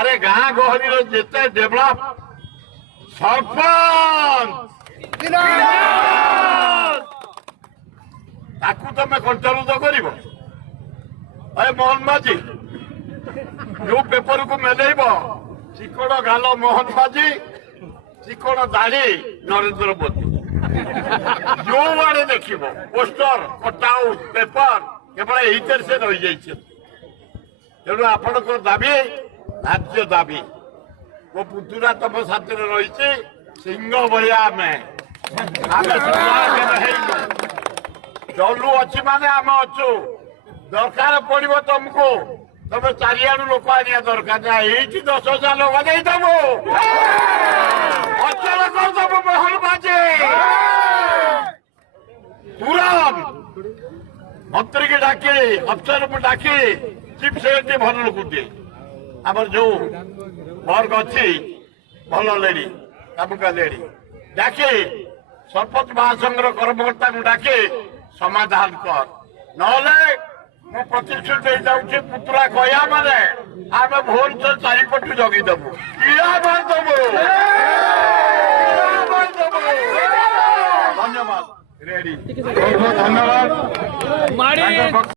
अरे गाँ गहली जिते डेभलप सरपंच ताकू तमे कंट्रोल कर मोहन माझी जो पेपर को मेलेब चिकड़ गाल मोहन माझी चिकड़ दाढ़ी नरेंद्र मोदी जो आड़े देख पोस्टर कटआउट पेपर केवल यही से रही जाइए तेणु आपण दाबी राज्य दाबी मो पुतुरा तुम साथी रही सिंह भाया चलू अच्छी माने आम अच्छु दरकार पड़ो तुमको तुम चारियाड़ू लोक आनिया दरकार ना ये 10,000 लोक नहीं दबो अचल करदबो मोहन बाजे तुरंत मंत्री के डाके अफसर को डाके चीफ सेक्रेटरी भल लोक दिए आम जो वर्ग अच्छी भल लेडी कामुका लेडी डाके सरपंच महासंघ कर्मकर्ता को डाके समाधान कर नहले मो प्रतिश्रुति जाऊँगी पुतुरा कहया माने आम भोर से चारिपटू जगीदेबू धन्यवाद रेडी धन्यवाद।